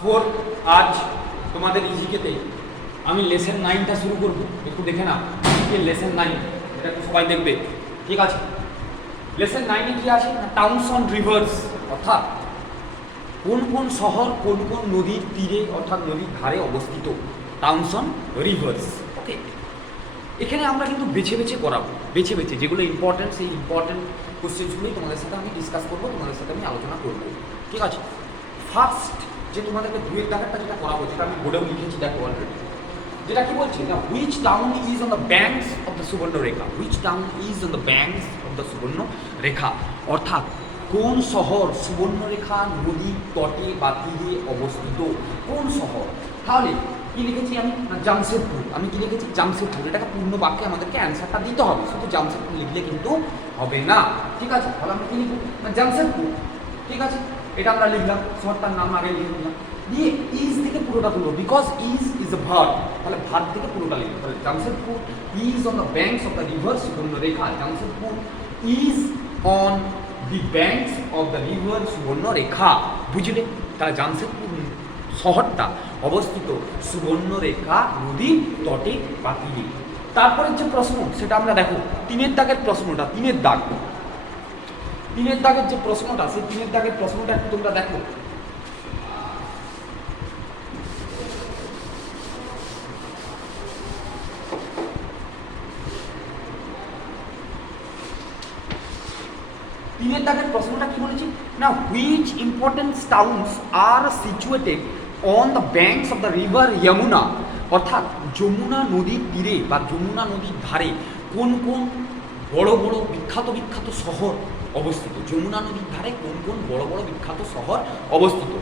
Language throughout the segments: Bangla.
ফোর আজ তোমাদের ইজিকেতে আমি লেসন 9টা শুরু করব। একটু দেখে না লেসন 9, এটা একটু সবাই দেখবে, ঠিক আছে? লেসন 9-এ কি আছে না, টাউনস অন রিভার্স, অর্থাৎ কোন কোন শহর কোন কোন নদীর তীরে অর্থাৎ নদীর ধারে অবস্থিত, টাউনস অন রিভার্স। ওকে, এখানে আমরা কিন্তু বেছে বেছে করাবো, বেছে বেছে যেগুলো ইম্পর্টেন্ট সেই ইম্পর্টেন্ট কোশ্চেন্সগুলোই তোমাদের সাথে আমি ডিসকাস করবো, তোমাদের সাথে আমি আলোচনা করবো, ঠিক আছে? ফার্স্ট যে তোমাদেরকে দুয়ের দাগেরটা যেটা করাবো, যেটা আমি বোর্ডেও লিখেছি দেখো অলরেডি, যেটা কি বলছে না, which town is on the banks of the Subarnarekha, which town is on the banks of the Subarnarekha, অর্থাৎ কোন শহর সুবর্ণরেখা নদীর তটে বা তীরে অবস্থিত, কোন শহর? তাহলে কি লিখেছি আমি না, জামশেদপুর। আমি কি লিখেছি? জামশেদপুর। এটাকে পূর্ণ বাক্যে আমাদেরকে অ্যান্সারটা দিতে হবে, শুধু জামশেদপুর লিখলে কিন্তু হবে না, ঠিক আছে? তাহলে আমরা কি লিখবো না, জামশেদপুর, ঠিক আছে? এটা আমরা লিখলাম, শহরটার নাম আগে লিখে দিলাম, দিয়ে ইজ থেকে পুরোটা তুলবো, বিকজ ইজ এ ভার্ব, তাহলে ভার্ব থেকে পুরোটা লিখবো। তাহলে Jamshedpur is on the banks of the river Subarnarekha, Jamshedpur is on the banks of the river Subarnarekha, বুঝলে? তাহলে জামশেদপুর শহরটা অবস্থিত সুবর্ণরেখা নদীর তটে বা তীরে। তারপরে যে প্রশ্ন সেটা আমরা দেখো, 3-এর দাগের প্রশ্নটা, 3-এর দাগ, 3-এর দাগের যে প্রশ্নটা, সেই 3-এর দাগের প্রশ্নটা একটু তোমরা দেখো। তিনের দাগের প্রশ্নটা কি বলেছি না, which important towns are situated on the banks of the river Yamuna, অর্থাৎ যমুনা নদীর তীরে বা যমুনা নদীর ধারে কোন কোন বড় বড় বিখ্যাত বিখ্যাত শহর অবস্থিত, যমুনা নদীর ধারে কোন কোন বড় বড় বিখ্যাত শহর অবস্থিত,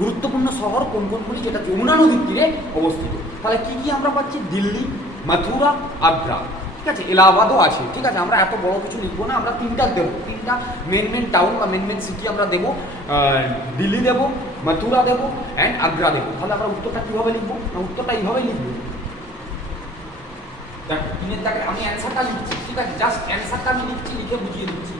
গুরুত্বপূর্ণ শহর কোন কোনগুলি যেটা যমুনা নদীর তীরে অবস্থিত। তাহলে কি কি আমরা পাচ্ছি? দিল্লি, মথুরা, আগ্রা, ঠিক আছে? এলাহাবাদও আছে, ঠিক আছে? আমরা এত বড় কিছু লিখবো না, আমরা তিনটা দেবো, তিনটা মেন টাউন বা মেন সিটি আমরা দেবো, দিল্লি দেবো, মথুরা দেবো অ্যান্ড আগ্রা দেবো। তাহলে আমরা উত্তরটা কীভাবে লিখবো না, উত্তরটা এইভাবেই লিখবো। দেখো 3-এর দাগে আমি অ্যান্সারটা লিখছি, ঠিক আছে? জাস্ট অ্যান্সারটা আমি লিখছি, লিখে বুঝিয়ে দিচ্ছি।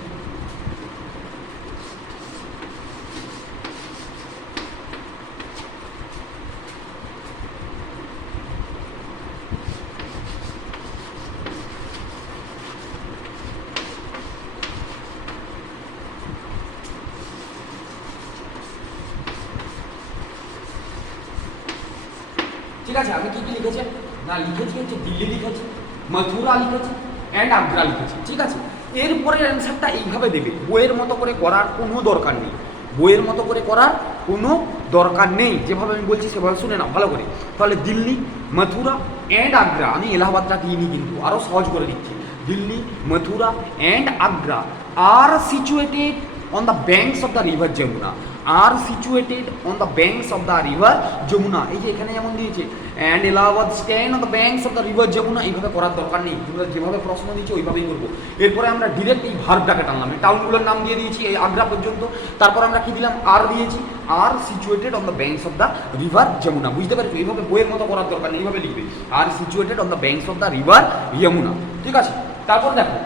ঠিক আছে, আমি কি কি লিখেছি না, লিখেছি হচ্ছে দিল্লি লিখেছি, মথুরা লিখেছি অ্যান্ড আগ্রা লিখেছি, ঠিক আছে? এরপরে অ্যান্সারটা এইভাবে দেবে, বইয়ের মতো করে করার কোনো দরকার নেই, বইয়ের মতো করে করার কোনো দরকার নেই, যেভাবে আমি বলছি সেভাবে শুনে নাও ভালো করে। তাহলে দিল্লি, মথুরা অ্যান্ড আগ্রা, আমি এলাহাবাদটা দিইনি কিন্তু, আরও সহজ করে দিচ্ছি। Delhi, Mathura and Agra are situated on the banks of the river Jamuna, are situated on the banks of the river Jamuna। এই যে এখানে যেমন দিয়েছে and Allahabad stand on the banks of the river Jamuna, এইভাবে করার দরকার নেই, তোমরা যেভাবে প্রশ্ন দিয়েছে ওইভাবেই করবো। এরপরে আমরা ডিরেক্ট এই ভার্বটাকে টানলাম, এই টাউনগুলোর নাম দিয়ে দিয়েছি এই আগ্রা পর্যন্ত, তারপর আমরা কি দিলাম, আর দিয়েছি, are situated on the banks of the river Yamuna, বুঝতে পারছো? এইভাবে বইয়ের মতো করার দরকার নেই, এইভাবে লিখবে are situated on the banks of the river Yamuna, ঠিক আছে? তারপর দেখো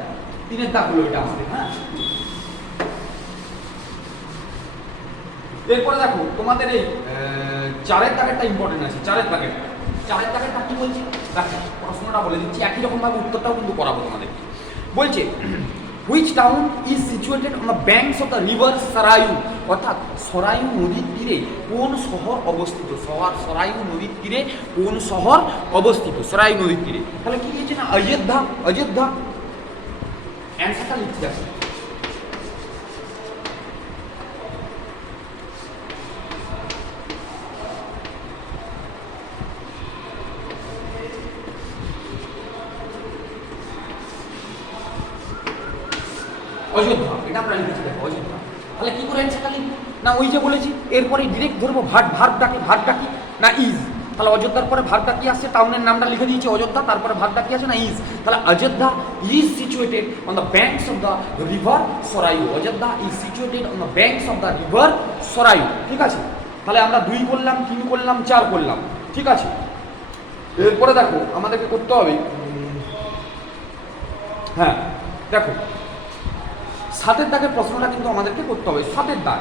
3-এর দাগ হলো এটা আমাদের, হ্যাঁ। এরপরে দেখো তোমাদের এই 4-এর দাগেরটা ইম্পর্টেন্ট আছে, 4-এর দাগেরটা কি বলছি দেখো, প্রশ্নটা বলে দিচ্ছি, একই রকমভাবে উত্তরটাও কিন্তু করাবো তোমাদেরকে। বলছে which town is situated on the banks of the river Sarayu, অর্থাৎ সরায়ু নদীর তীরে কোন শহর অবস্থিত, সরায়ু নদীর তীরে কোন শহর অবস্থিত, সরায়ু নদীর তীরে। তাহলে কি লিখছে না, অযোধ্যা, অযোধ্যা অ্যান্সারটা লিখছি দেখো, অযোধ্যা, এটা আমরা লিখেছি দেখো, অযোধ্যা। তাহলে কি করে অ্যান্সারটা লিখবো না, ওই যে বলেছি এরপরে ডিরেক্ট ধরবো ভার্বটা কি না, ইজ। তাহলে অযোধ্যার পরে ভার্বটা কি আসছে, টাউনের নামটা লিখে দিয়েছি অযোধ্যা, তারপরে ভার্বটা কি আছে না, ইজ। তাহলে Ayodhya is situated on the banks of the river Sarayu, Ayodhya is situated on the banks of the river Sarayu, ঠিক আছে? তাহলে আমরা 2 করলাম, 3 করলাম, 4 করলাম, ঠিক আছে? এরপরে দেখো আমাদেরকে করতে হবে, হ্যাঁ দেখো 7-এর দাগের প্রশ্নটা কিন্তু আমাদেরকে করতে হবে, 7-এর দাগ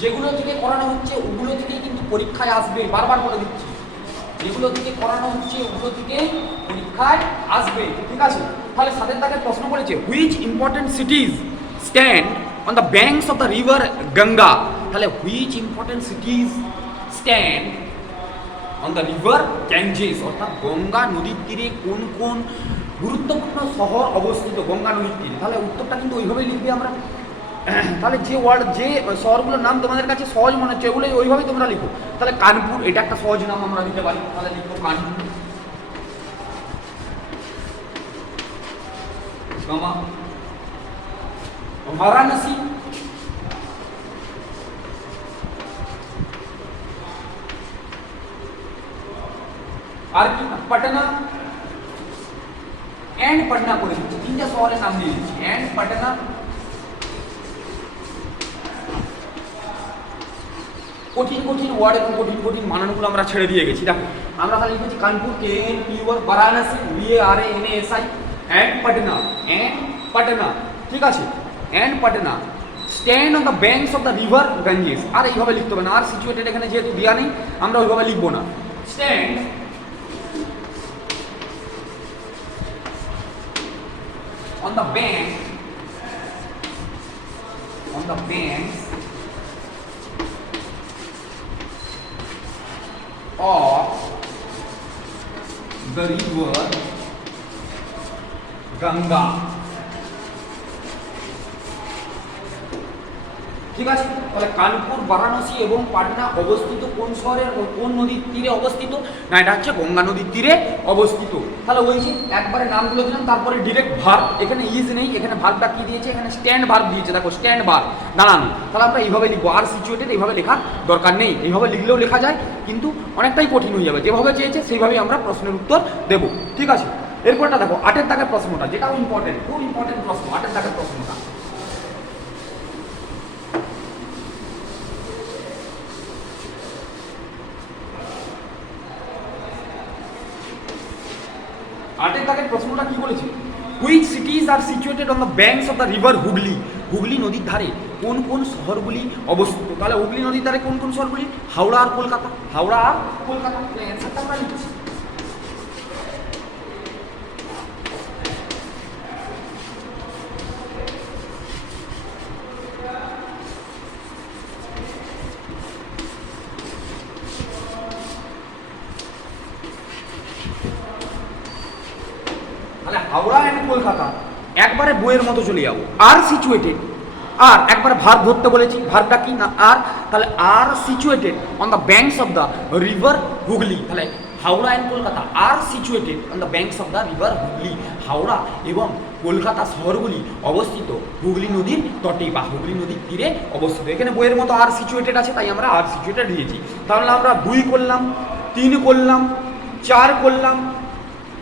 যেগুলো থেকে করানো হচ্ছে ওগুলো থেকেই কিন্তু পরীক্ষায় আসবে, বারবার বলে দিচ্ছি, যেগুলো থেকে করানো হচ্ছে ওগুলো থেকে পরীক্ষায় আসবে, ঠিক আছে। তাহলে সাথের দাগের প্রশ্ন বলেছে which important cities stand on the banks of the river Ganga. তাহলে which important cities stand on the river Ganges, অর্থাৎ গঙ্গা নদীর তীরে কোন কোন গুরুত্বপূর্ণ শহর অবস্থিত গঙ্গা নদীর তীরে। তাহলে উত্তরটা কিন্তু ওইভাবেই লিখবে আমরা। তাহলে যে যে শহরগুলোর নাম তোমাদের কাছে সহজ মনে হচ্ছে ওগুলো ওইভাবেই তোমরা লিখো। তাহলে কানপুর, এটা একটা সহজ নাম আমরা দিতে পারি, তাহলে লিখবো কানপুর। বারাণসী, আর কি পাটনা এন্ড পাটনা করে দিচ্ছি, তিনটা শহরের নাম দিয়ে দিচ্ছি, এন্ড পাটনা। কঠিন কঠিন ওয়ার্ড এবং কঠিন কঠিন বানানগুলো আমরা ছেড়ে দিয়ে গেছি। দেখো আমরা তাহলে লিখেছি Kanpur KNPUR, Varanasi BARANASI, and Patna, ঠিক আছে, and Patna stand on the banks of the river Ganges. আর এইভাবে লিখতে হবে না, আর সিচুয়েটেড এখানে যেহেতু দেওয়া নেই আমরা ওইভাবে লিখবো না। Stand on the banks of the river Ganga, ঠিক আছে। তাহলে কানপুর, বারাণসী এবং পাটনা অবস্থিত কোন শহরের কোন নদীর তীরে অবস্থিত? না, এটা হচ্ছে গঙ্গা নদীর তীরে অবস্থিত। তাহলে বলছি একবারে নামগুলো দিলাম, তারপরে ডিরেক্ট ভার্ব, এখানে ইজ নেই, এখানে ভার্বটা কি দিয়েছে, এখানে স্ট্যান্ড ভার্ব দিয়েছে, দেখো স্ট্যান্ড ভার্ব, দাঁড়ানো। তাহলে আমরা এইভাবে লিখবো, আর সিচুয়েটেড এইভাবে লেখার দরকার নেই, এইভাবে লিখলেও লেখা যায় কিন্তু অনেকটাই কঠিন হয়ে যাবে। যেভাবে চেয়েছে সেইভাবেই আমরা প্রশ্নের উত্তর দেব, ঠিক আছে। এরপরটা দেখো 8এর দাগের প্রশ্নটা, যেটাও ইম্পর্টেন্ট, খুব ইম্পর্টেন্ট প্রশ্ন 8এর দাগের প্রশ্নটা। আটের দাগের প্রশ্নটা কি বলেছে? Which cities are situated on the banks of the river Hooghly. Hooghly নদীর ধারে কোন কোন শহরগুলি অবস্থিত? তাহলে হুগলি নদীর ধারে কোন কোন শহরগুলি? হাওড়া আর কলকাতা, হাওড়া আর কলকাতা। অ্যান্সারটা আমরা লিখছি। তাহলে হাওড়া এন্ড কলকাতা একবারে বইয়ের মতো চলে যাবো। আর সিচুয়েটেড, আর একবার ভার্ব ধরতে বলেছি, ভার্বটা কি না আর, তাহলে are situated on the banks of the river Hooghly. তাহলে Howrah and Kolkata are situated on the banks of the river Hooghly. Howrah এবং কলকাতা শহরগুলি অবস্থিত হুগলি নদীর তটে বা হুগলি নদীর তীরে অবস্থিত। এখানে বইয়ের মতো আর সিচুয়েটেড আছে, তাই আমরা আর সিচুয়েটেড দিয়েছি। তাহলে আমরা 2 করলাম, 3 করলাম, 4 করলাম,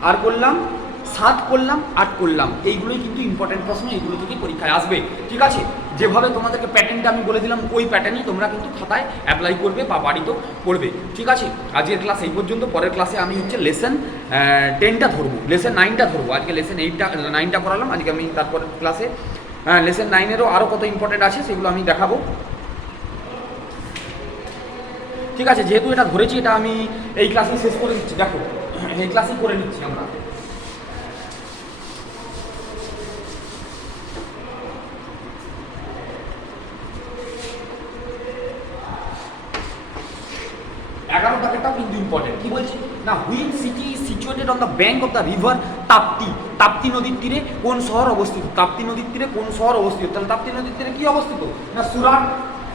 আর করলাম 7 করলাম, 8 করলাম। এইগুলোই কিন্তু ইম্পর্টেন্ট প্রশ্ন, এইগুলো থেকে পরীক্ষায় আসবে, ঠিক আছে। যেভাবে তোমাদেরকে প্যাটার্নটা আমি বলে দিলাম ওই প্যাটার্নই তোমরা কিন্তু খাতায় অ্যাপ্লাই করবে বা বাড়িতেও করবে, ঠিক আছে। আজকের ক্লাস এই পর্যন্ত। পরের ক্লাসে আমি হচ্ছে লেসন 10টা ধরবো, লেসন 9টা ধরবো। আজকে লেসন 9টা করালাম, আজকে আমি তারপরের ক্লাসে লেসন 9-এরও আরও কত ইম্পর্টেন্ট আছে সেগুলো আমি দেখাবো, ঠিক আছে। যেহেতু এটা ধরেছি এটা আমি এই ক্লাসে শেষ করে দিচ্ছি, দেখো এই ক্লাসেই করে নিচ্ছি আমরা। কিন্তু ইম্পর্টেন্ট কি বলছি না, which city is situated on the bank of the river Tapti. Tapti নদীর তীরে কোন শহর অবস্থিত? তাপ্তি নদীর তীরে কোন শহর অবস্থিত? তাহলে তাপ্তি নদীর তীরে কি অবস্থিত? না সুরাট।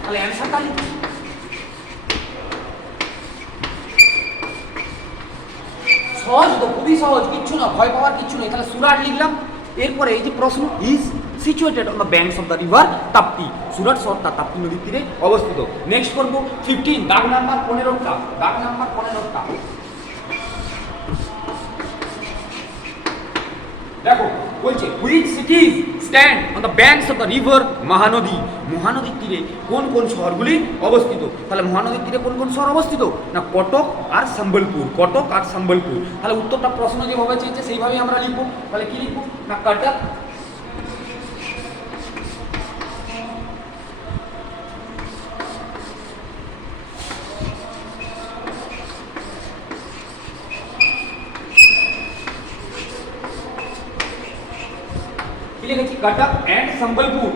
তাহলে অ্যান্সারটা লিখি, সহজ তো, খুবই সহজ, কিচ্ছু না, ভয় পাওয়ার কিচ্ছু নেই। তাহলে সুরাট লিখলাম। এরপরে এই যে প্রশ্ন, is situated on the banks of the river Tapti. Surat শহর তার তাপ্তি নদীর তীরে অবস্থিত। নেক্সট করবো 15, দাগ নাম্বার 15টা, দাগ নাম্বার 15টা। দেখো বলছে which cities stand on the banks of the river Mahanadi. মহানদীর তীরে কোন কোন শহরগুলি অবস্থিত? তাহলে মহানদীর তীরে কোন কোন শহর অবস্থিত? না কটক আর সম্বলপুর, কটক আর সম্বলপুর। তাহলে উত্তরটা প্রশ্ন যেভাবে চেয়েছে সেইভাবেই আমরা লিখবো। তাহলে কি লিখবো? না কটক, কি লিখেছি, Cuttack and Sambalpur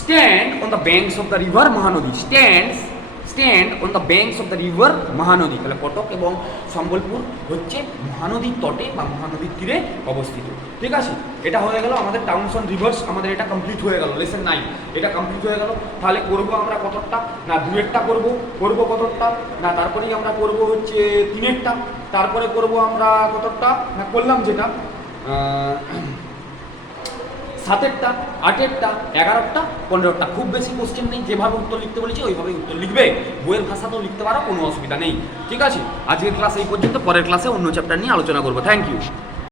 stand on the banks of the river Mahanadi, stand on the banks of the river Mahanadi. তাহলে কটক এবং সম্বলপুর হচ্ছে মহানদীর তটে বা মহানদীর তীরে অবস্থিত। ঠিক আছে, এটা হয়ে গেল আমাদের টাউনস অন রিভার্স, আমাদের এটা কমপ্লিট হয়ে গেল, লেসন 9 এটা কমপ্লিট হয়ে গেল। তাহলে করবো আমরা কতটা না, দুয়েরটা করবো কতটা না, তারপরেই আমরা করবো হচ্ছে তিনেরটা, তারপরে করবো আমরা কতটা না করলাম যেটা 7এরটা, 8এরটা, 11টা, 15টা। খুব বেশি কোশ্চেন নেই, যেভাবে উত্তর লিখতে বলেছি ওইভাবেই উত্তর লিখবে, বইয়ের ভাষাতেও লিখতে পারো, কোনো অসুবিধা নেই। ঠিক আছে, আজকের ক্লাস এই পর্যন্ত, পরের ক্লাসে অন্য চ্যাপ্টার নিয়ে আলোচনা করবো। Thank you.